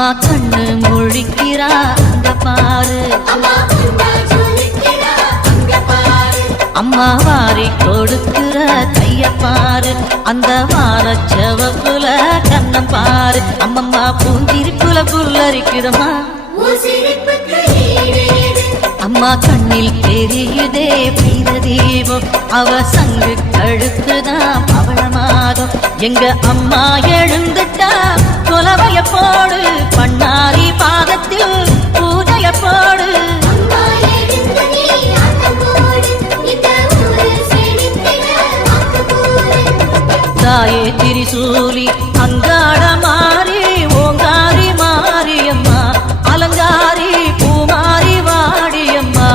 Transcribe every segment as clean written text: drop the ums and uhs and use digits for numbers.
அம்மா கண்ணு முழிக்கிறா அங்க பாரு, அம்மா வாரி கொடுக்கிற கைய பாரு, அந்த வார செவப்புல கண்ணம் பாரு. அம்மம்மா பூஞ்சிரிப்புல புல்லரிக்கிறமா, அம்மா கண்ணில் தெரியுதே பிரதீபம், அவ சங்கு கழுத்துதான் பவளமாகும். எங்க அம்மா எழுந்துட்டா கொலவைய போடு, பண்ணாரி பாதத்தில் பூஜைய போடு. தாயே திரிசூலி அங்காட மாறி ஓங்காரி மாரியம்மா, அலங்காரி பூமாரி வாடியம்மா.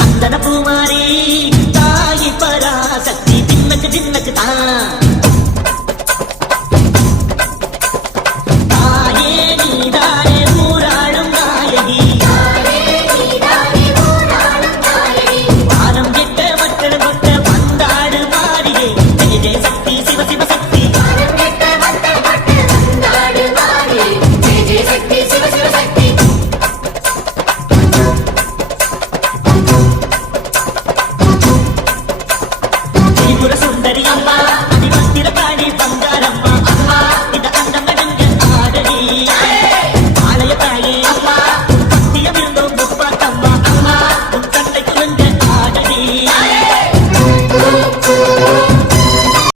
சந்தன பூமா